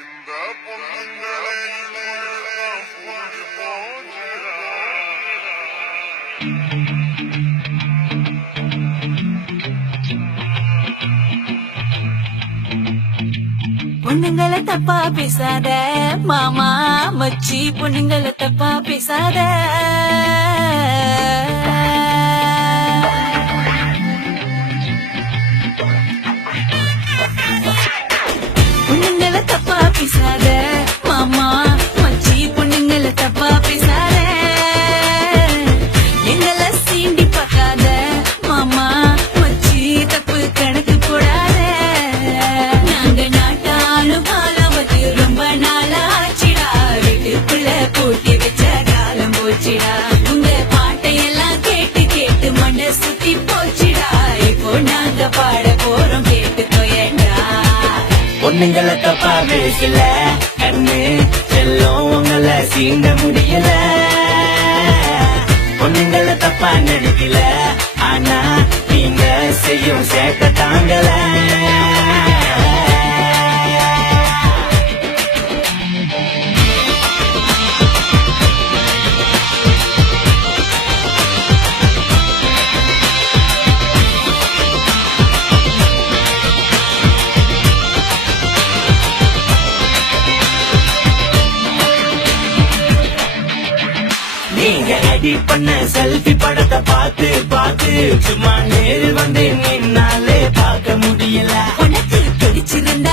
இந்த பொண்ணுங்களை புரிஞ்சு போச்சுடா. பொண்ணுங்களை தப்பா பேசாத மாமா மச்சி, பொண்ணுங்களை தப்பா பேசாத. பொண்ணுங்களை தப்பா பேசாத மாமா மச்சி, பொண்ணுங்களை தப்பா பேசாத. எங்களை சீண்டி பார்க்காத மாமா மச்சி, தப்பு கணக்கு போடாத. நாங்க நாட்டாலும் காலமது ரொம்ப நாளாச்சிடா, வீட்டுக்குள்ள பூட்டி வச்ச காலம் போச்சிடா. உங்க பாட்டையெல்லாம் கேட்டு கேட்டு மண்ணை சுத்தி போச்சிடா. இப்போ நாங்க பாட போறோம் கேட்டுக்கோயேண்டா. பொண்ணுங்களை தப்பா பேசல கண்ணு செல்லும் உங்களை சீண்ட முடியல. பொண்ணுங்களை தப்பா நடிக்கல, ஆனா நீங்க செய்யும் சேட்ட தாங்கல. நீங்க எடிட் பண்ண செல்ஃபி படத்தை பார்த்து பார்த்து சும்மா நேரில் வந்து நின்னாலே பார்க்க முடியல. உனக்கு பிடிச்சிருந்த